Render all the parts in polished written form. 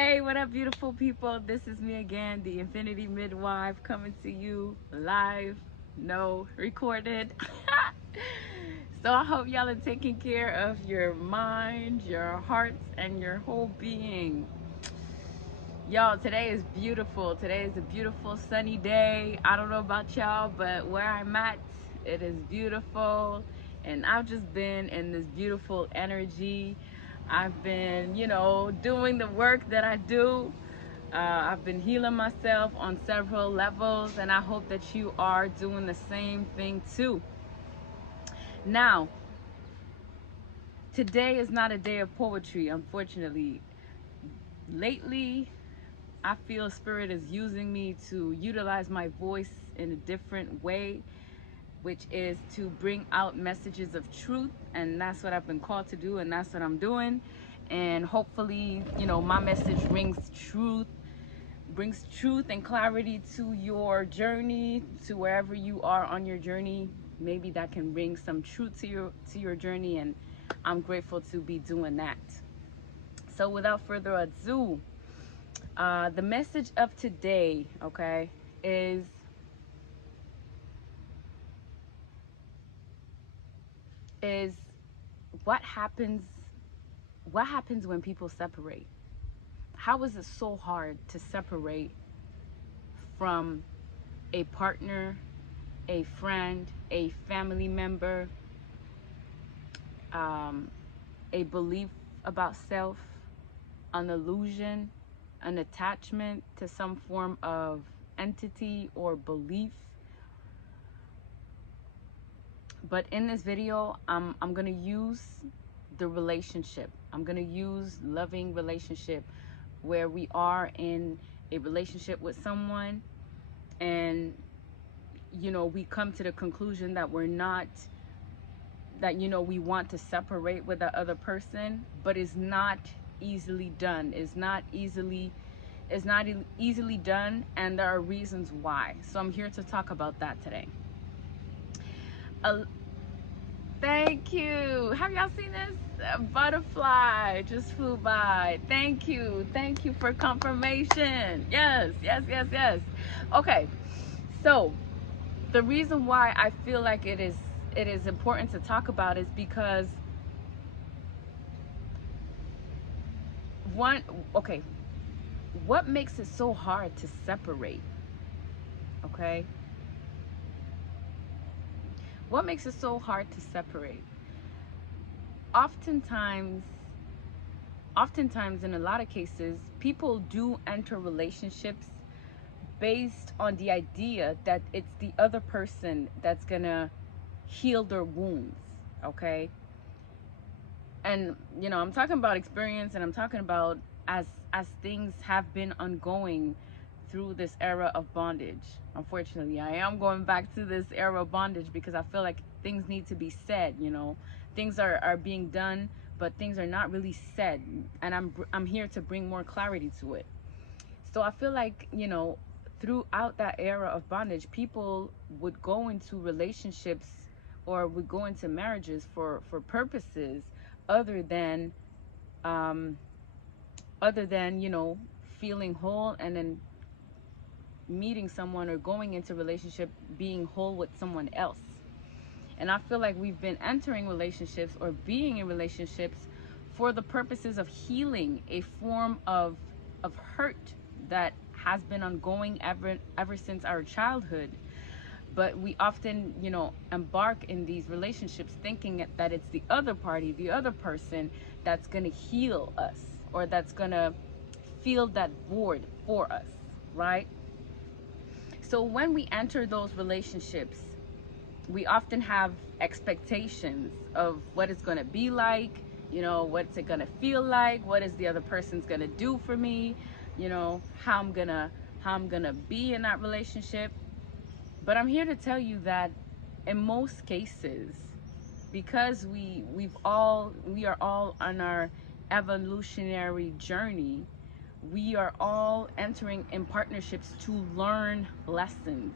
Hey, what up, beautiful people? This is me again, the Infinity Midwife, coming to you live, no recorded. So I hope y'all are taking care of your mind, your hearts, and your whole being. Y'all, today is beautiful. Today is a beautiful sunny day. I don't know about y'all, but where I'm at, it is beautiful. And I've just been in this beautiful energy. I've been, doing the work that I do. I've been healing myself on several levels, and I hope that you are doing the same thing too. Now, today is not a day of poetry, unfortunately. Lately, I feel Spirit is using me to utilize my voice in a different way, which is to bring out messages of truth. And that's what I've been called to do, and that's what I'm doing. And hopefully, my message brings truth and clarity to your journey, to wherever you are on your journey. Maybe that can bring some truth to your journey, and I'm grateful to be doing that. So without further ado, the message of today, okay, is what happens when people separate. How is it so hard to separate from a partner, a friend, a family member, a belief about self, an illusion, an attachment to some form of entity or belief? But in this video, I'm gonna use the relationship. I'm gonna use loving relationship, where we are in a relationship with someone, and we come to the conclusion that we're not, that we want to separate with the other person, but it's not easily done. It's not easily done, and there are reasons why. So I'm here to talk about that today. Thank you. Have y'all seen this? A butterfly just flew by. Thank you. Thank you for confirmation. Yes, yes, yes, yes. Okay. So the reason why I feel like it is important to talk about is because one, okay, what makes it so hard to separate? Okay? What makes it so hard to separate? Oftentimes, in a lot of cases, people do enter relationships based on the idea that it's the other person that's gonna heal their wounds. Okay? And I'm talking about experience, and I'm talking about as things have been ongoing through this era of bondage. Unfortunately, I am going back to this era of bondage because I feel like things need to be said. Things are being done, but things are not really said, and I'm here to bring more clarity to it. So I feel like, throughout that era of bondage, people would go into relationships or would go into marriages for purposes other than um feeling whole, and then meeting someone or going into relationship being whole with someone else. And I feel like we've been entering relationships or being in relationships for the purposes of healing a form of hurt that has been ongoing ever since our childhood. But we often, embark in these relationships thinking that it's the other party, the other person, that's going to heal us, or that's going to fill that void for us, right? So when we enter those relationships, we often have expectations of what it's going to be like, what's it going to feel like, what is the other person's going to do for me, how I'm going to be in that relationship. But I'm here to tell you that in most cases, because we are all on our evolutionary journey, we are all entering in partnerships to learn lessons.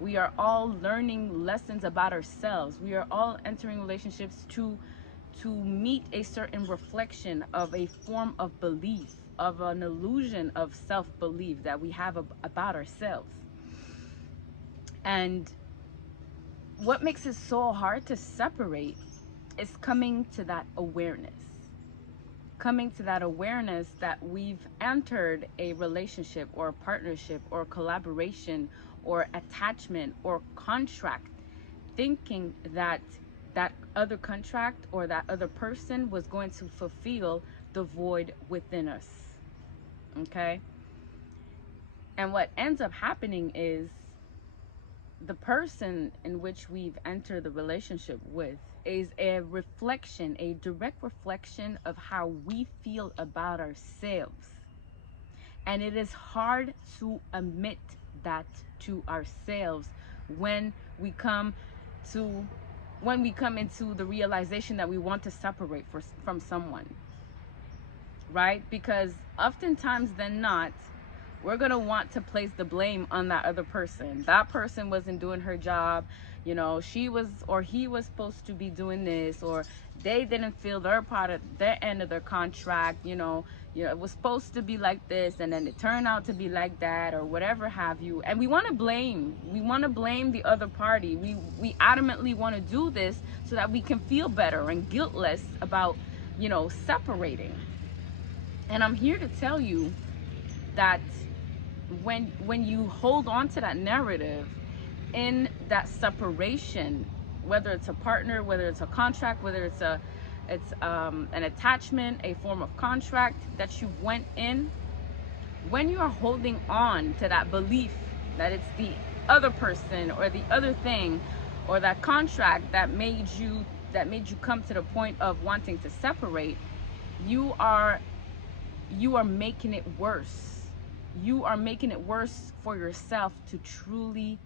We are all learning lessons about ourselves. We are all entering relationships to meet a certain reflection of a form of belief. of an illusion of self-belief that we have about ourselves. And what makes it so hard to separate is coming to that awareness. Coming to that awareness that we've entered a relationship or a partnership or collaboration or attachment or contract, thinking that that other contract or that other person was going to fulfill the void within us. Okay? And what ends up happening is the person in which we've entered the relationship with is a reflection, a direct reflection of how we feel about ourselves. And it is hard to admit that to ourselves when we come into the realization that we want to separate from someone, right? Because oftentimes than not, we're going to want to place the blame on that other person. That person wasn't doing her job. She was or he was supposed to be doing this, or they didn't feel their part of their end of their contract. It was supposed to be like this, and then it turned out to be like that, or whatever have you. And we want to blame. We want to blame the other party. We adamantly want to do this so that we can feel better and guiltless about, separating. And I'm here to tell you that when you hold on to that narrative in that separation, whether it's a partner, whether it's a contract, whether it's an attachment, a form of contract that you went in, when you are holding on to that belief that it's the other person or the other thing or that contract that made you come to the point of wanting to separate, you are making it worse. You are making it worse for yourself to truly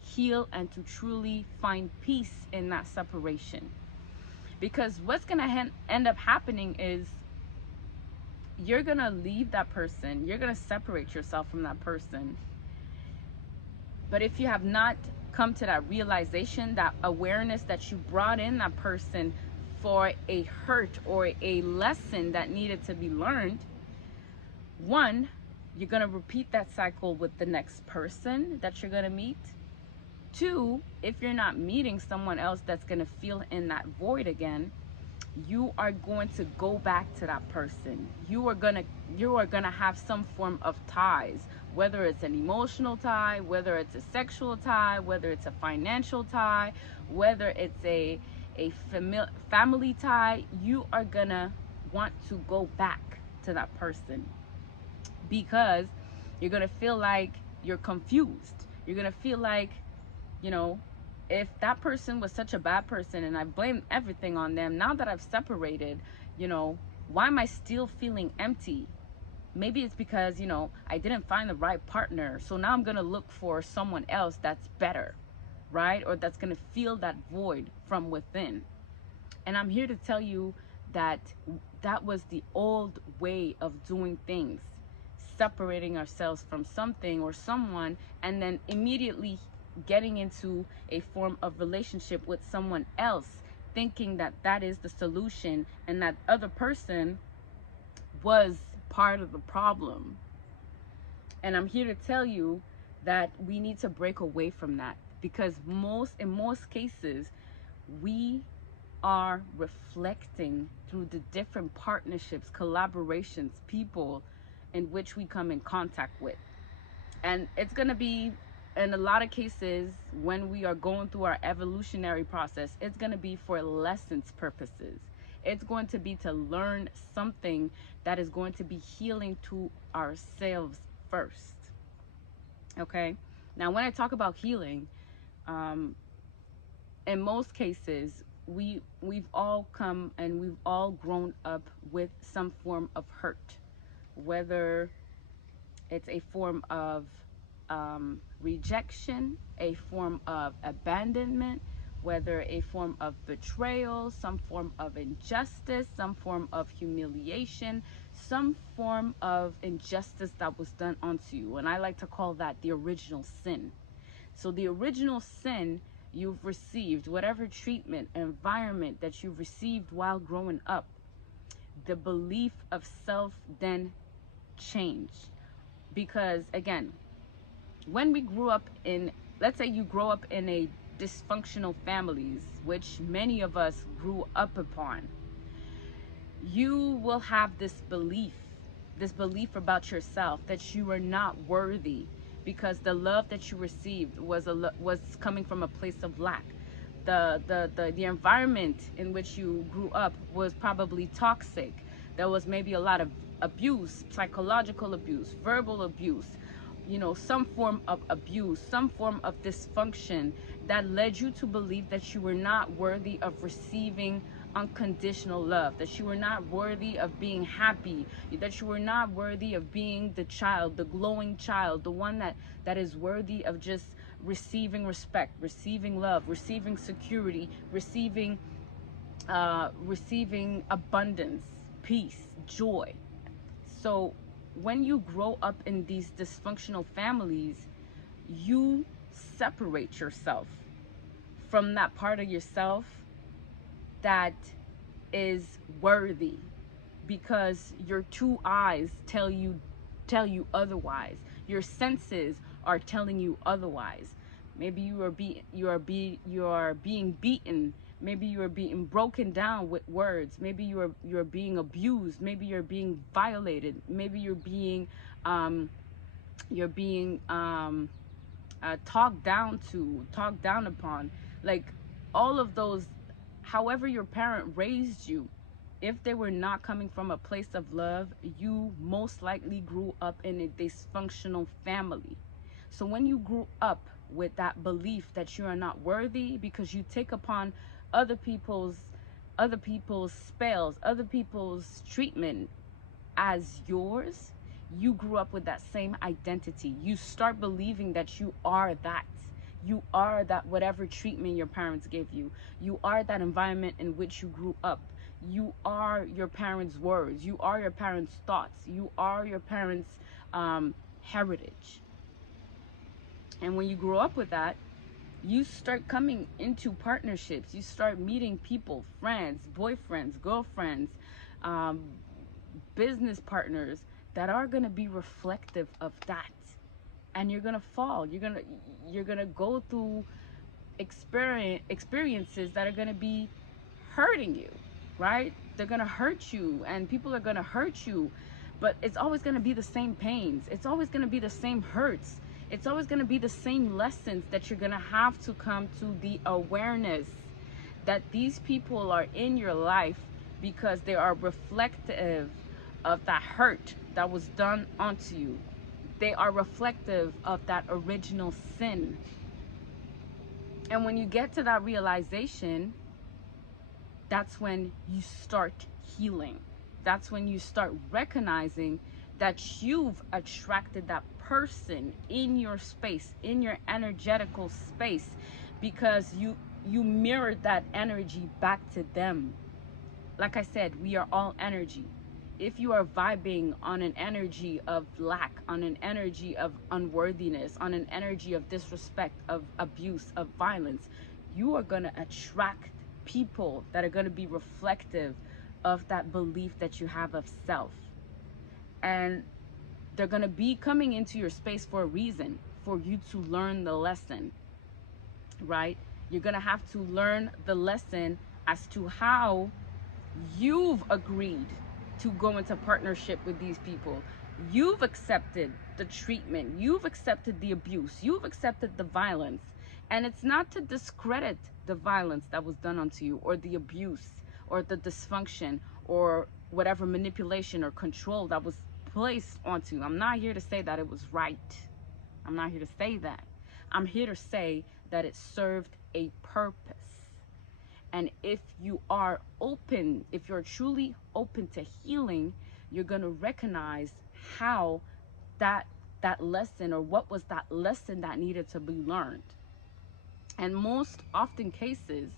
heal and to truly find peace in that separation. Because what's going to end up happening is you're going to leave that person. You're going to separate yourself from that person. But if you have not come to that realization, that awareness that you brought in that person for a hurt or a lesson that needed to be learned, one, you're going to repeat that cycle with the next person that you're going to meet. Two, if you're not meeting someone else that's going to fill in that void again, you are going to go back to that person. You are going to have some form of ties, whether it's an emotional tie, whether it's a sexual tie, whether it's a financial tie, whether it's a family tie. You are going to want to go back to that person, because you're going to feel like you're confused. You're going to feel like, if that person was such a bad person and I blamed everything on them, now that I've separated, why am I still feeling empty? Maybe it's because, I didn't find the right partner. So now I'm going to look for someone else that's better, right? Or that's going to fill that void from within. And I'm here to tell you that that was the old way of doing things. Separating ourselves from something or someone, and then immediately getting into a form of relationship with someone else, thinking that that is the solution and that other person was part of the problem. And I'm here to tell you that we need to break away from that, because in most cases we are reflecting through the different partnerships, collaborations, people in which we come in contact with. And it's going to be, in a lot of cases, when we are going through our evolutionary process, it's going to be for lessons purposes. It's going to be to learn something that is going to be healing to ourselves first. Okay? Now, when I talk about healing, in most cases, we've all come and we've all grown up with some form of hurt, whether it's a form of rejection, a form of abandonment, whether a form of betrayal, some form of injustice, some form of humiliation, some form of injustice that was done onto you. And I like to call that the original sin. So the original sin you've received, whatever treatment, environment that you've received while growing up, the belief of self then change. Because again, when we grew up in, let's say you grow up in a dysfunctional families, which many of us grew up upon, you will have this belief about yourself that you are not worthy, because the love that you received was coming from a place of lack. The environment in which you grew up was probably toxic. There was maybe a lot of abuse, psychological abuse, verbal abuse, some form of abuse, some form of dysfunction that led you to believe that you were not worthy of receiving unconditional love, that you were not worthy of being happy, that you were not worthy of being the child, the glowing child, the one that is worthy of just receiving respect, receiving love, receiving security, receiving abundance, peace, joy. So when you grow up in these dysfunctional families, you separate yourself from that part of yourself that is worthy, because your two eyes tell you otherwise. Your senses are telling you otherwise. Maybe you are being beaten. Maybe you are being broken down with words. Maybe you're being abused. Maybe you're being violated. Maybe you're being talked down upon. Like all of those, however your parent raised you, if they were not coming from a place of love, you most likely grew up in a dysfunctional family. So when you grew up with that belief that you are not worthy because you take upon other people's spells, other people's treatment as yours, you grew up with that same identity. You start believing that you are that. You are that whatever treatment your parents gave you. You are that environment in which you grew up. You are your parents' words. You are your parents' thoughts. You are your parents' heritage. And when you grow up with that, you start coming into partnerships. You start meeting people, friends, boyfriends, girlfriends, business partners that are going to be reflective of that. And you're going to fall. You're going to go through experiences that are going to be hurting you, right? They're going to hurt you, and people are going to hurt you, but it's always going to be the same pains. It's always going to be the same hurts. It's always going to be the same lessons that you're going to have to come to the awareness that these people are in your life because they are reflective of that hurt that was done onto you. They are reflective of that original sin. And when you get to that realization, that's when you start healing. That's when you start recognizing that you've attracted that person in your space, in your energetical space, because you mirrored that energy back to them. Like I said, we are all energy. If you are vibing on an energy of lack, on an energy of unworthiness, on an energy of disrespect, of abuse, of violence, you are going to attract people that are going to be reflective of that belief that you have of self. And they're going to be coming into your space for a reason, for you to learn the lesson, right? You're going to have to learn the lesson as to how you've agreed to go into partnership with these people. You've accepted the treatment. You've accepted the abuse. You've accepted the violence. And it's not to discredit the violence that was done onto you, or the abuse, or the dysfunction, or whatever manipulation or control that was placed onto you. I'm not here to say that it was right. I'm not here to say that. I'm here to say that it served a purpose. And if you are open, if you're truly open to healing, you're going to recognize how that lesson, or what was that lesson that needed to be learned. And most often cases,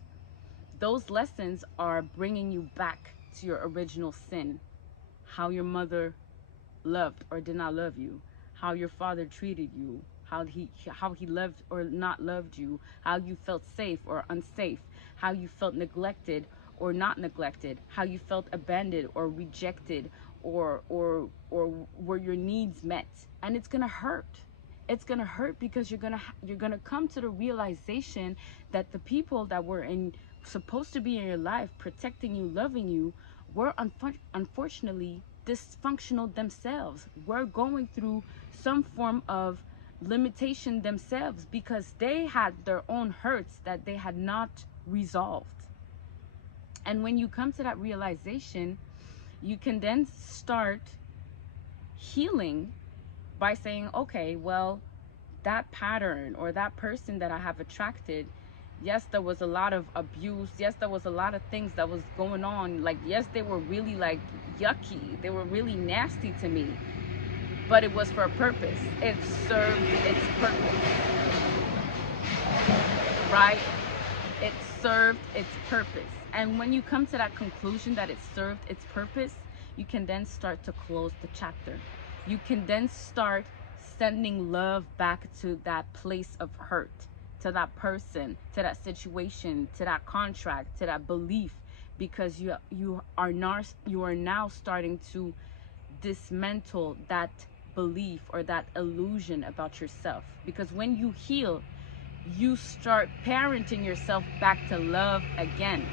those lessons are bringing you back to your original sin. How your mother loved or did not love you, how your father treated you, how he loved or not loved you, how you felt safe or unsafe, how you felt neglected or not neglected, how you felt abandoned or rejected, or were your needs met, and it's gonna hurt. It's gonna hurt because you're gonna come to the realization that the people that were in supposed to be in your life, protecting you, loving you, were unfortunately dysfunctional themselves. Were going through some form of limitation themselves because they had their own hurts that they had not resolved. And when you come to that realization, you can then start healing by saying, okay, well, that pattern or that person that I have attracted, yes, there was a lot of abuse. Yes, there was a lot of things that was going on. Like, yes, they were really like yucky. They were really nasty to me, but it was for a purpose. It served its purpose, right? It served its purpose. And when you come to that conclusion that it served its purpose, you can then start to close the chapter. You can then start sending love back to that place of hurt, to that person, to that situation, to that contract, to that belief, because you are now starting to dismantle that belief or that illusion about yourself. Because when you heal, you start parenting yourself back to love again.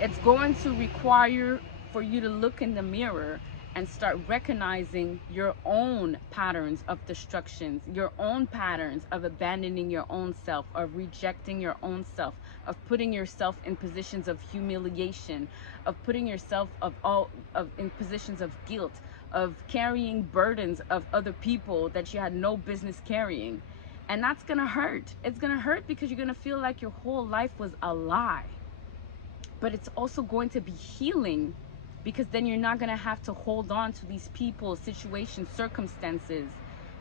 It's going to require for you to look in the mirror and start recognizing your own patterns of destructions, your own patterns of abandoning your own self, of rejecting your own self, of putting yourself in positions of humiliation, of putting yourself in positions of guilt, of carrying burdens of other people that you had no business carrying. And that's gonna hurt. It's gonna hurt because you're gonna feel like your whole life was a lie. But it's also going to be healing, because then you're not going to have to hold on to these people, situations, circumstances,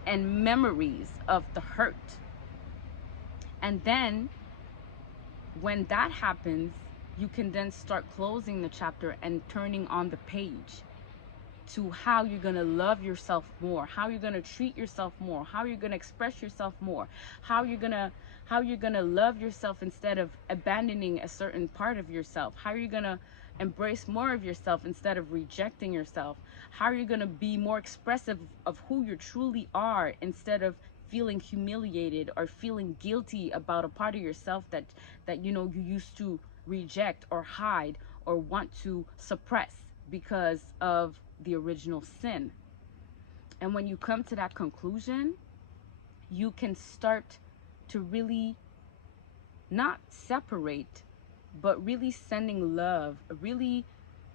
and memories of the hurt. And then when that happens, you can then start closing the chapter and turning on the page to how you're going to love yourself more, how you're going to treat yourself more, how you're going to express yourself more, how you're going to love yourself instead of abandoning a certain part of yourself, how you're going to embrace more of yourself instead of rejecting yourself, how you're going to be more expressive of who you truly are instead of feeling humiliated or feeling guilty about a part of yourself that you used to reject or hide or want to suppress because of the original sin. And when you come to that conclusion, you can start to really not separate, but really sending love, really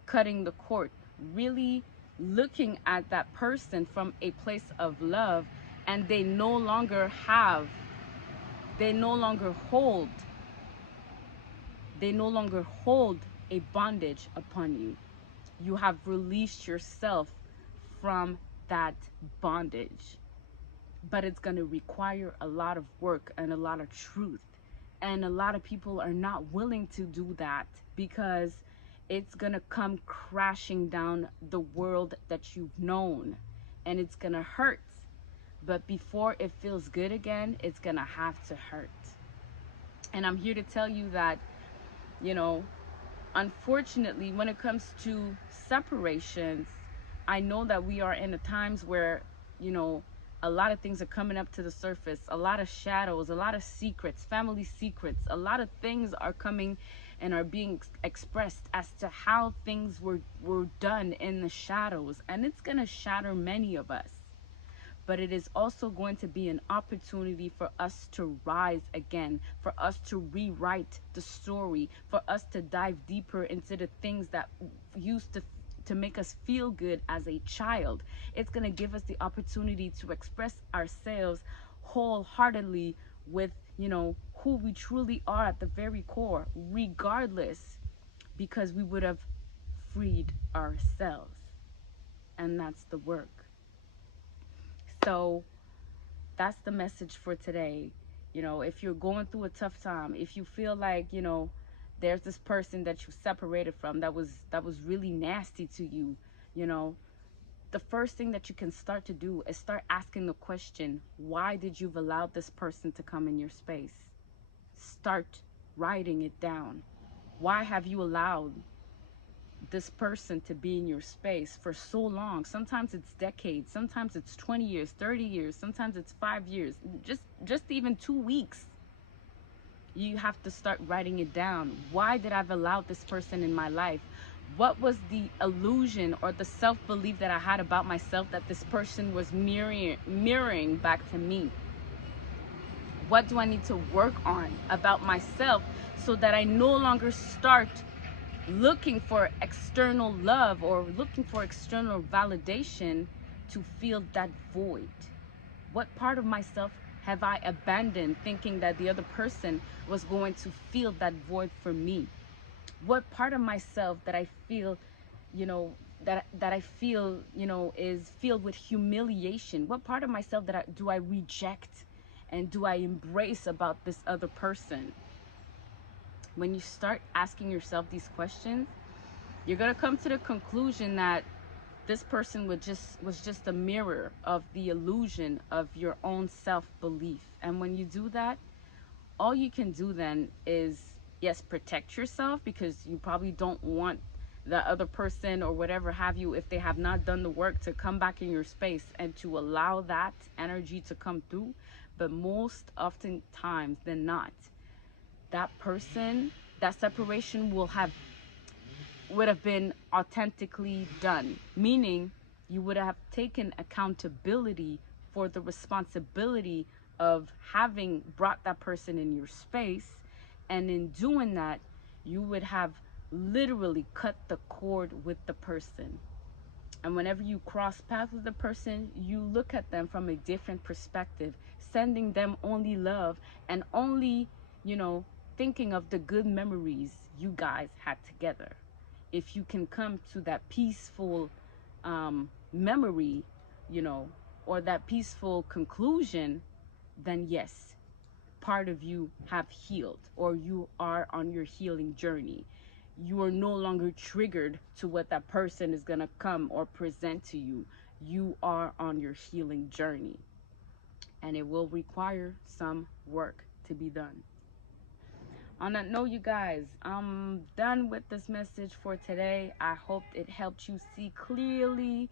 cutting the cord, really looking at that person from a place of love, and they no longer hold a bondage upon you. You have released yourself from that bondage. But it's going to require a lot of work and a lot of truth. And a lot of people are not willing to do that because it's going to come crashing down the world that you've known. And it's going to hurt. But before it feels good again, it's going to have to hurt. And I'm here to tell you that, unfortunately, when it comes to separations, I know that we are in the times where, a lot of things are coming up to the surface, a lot of shadows, a lot of secrets, family secrets, a lot of things are coming and are being expressed as to how things were done in the shadows. And it's going to shatter many of us. But it is also going to be an opportunity for us to rise again, for us to rewrite the story, for us to dive deeper into the things that used to make us feel good as a child. It's going to give us the opportunity to express ourselves wholeheartedly with, who we truly are at the very core, regardless, because we would have freed ourselves. And that's the work. So that's the message for today. If you're going through a tough time, if you feel like, there's this person that you separated from that was really nasty to you, the first thing that you can start to do is start asking the question, why did you allow this person to come in your space? Start writing it down. Why have you allowed this person to be in your space for so long. Sometimes it's decades, sometimes it's 20 years, 30 years, sometimes it's 5 years, just even 2 weeks. You have to start writing it down. Why did I've allowed this person in my life? What was the illusion or the self-belief that I had about myself that this person was mirroring back to me? What do I need to work on about myself so that I no longer start looking for external love or looking for external validation to fill that void? What part of myself have I abandoned thinking that the other person was going to fill that void for me? What part of myself that I feel, that I feel, is filled with humiliation? What part of myself do I reject and do I embrace about this other person? When you start asking yourself these questions, you're going to come to the conclusion that this person was just a mirror of the illusion of your own self-belief. And when you do that, all you can do then is, yes, protect yourself, because you probably don't want the other person or whatever have you, if they have not done the work, to come back in your space and to allow that energy to come through. But most often times than not, that person, that separation would have been authentically done, meaning you would have taken accountability for the responsibility of having brought that person in your space, and in doing that you would have literally cut the cord with the person. And whenever you cross paths with the person, you look at them from a different perspective, sending them only love and only, thinking of the good memories you guys had together. If you can come to that peaceful memory, or that peaceful conclusion, then yes, part of you have healed, or you are on your healing journey. You are no longer triggered to what that person is going to come or present to you. You are on your healing journey, and it will require some work to be done. On that note, you guys, I'm done with this message for today. I hope it helped you see clearly.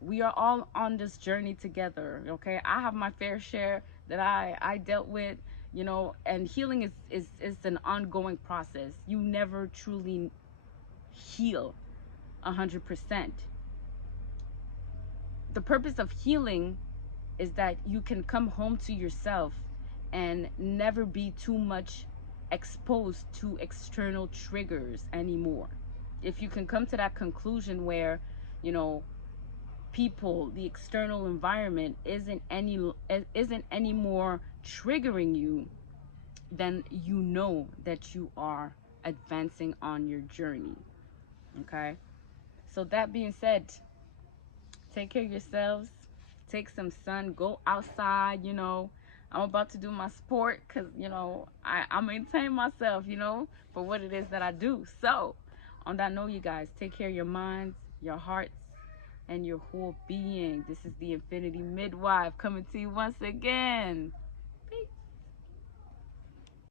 We are all on this journey together, okay? I have my fair share that I dealt with, and healing is an ongoing process. You never truly heal 100%. The purpose of healing is that you can come home to yourself and never be too much exposed to external triggers anymore. If you can come to that conclusion where, people, the external environment isn't any more triggering you, then you know that you are advancing on your journey. Okay? So that being said, take care of yourselves. Take some sun. Go outside, I'm about to do my sport because, I maintain myself, for what it is that I do. So, on that note, you guys, take care of your minds, your hearts, and your whole being. This is the Infinity Midwife coming to you once again.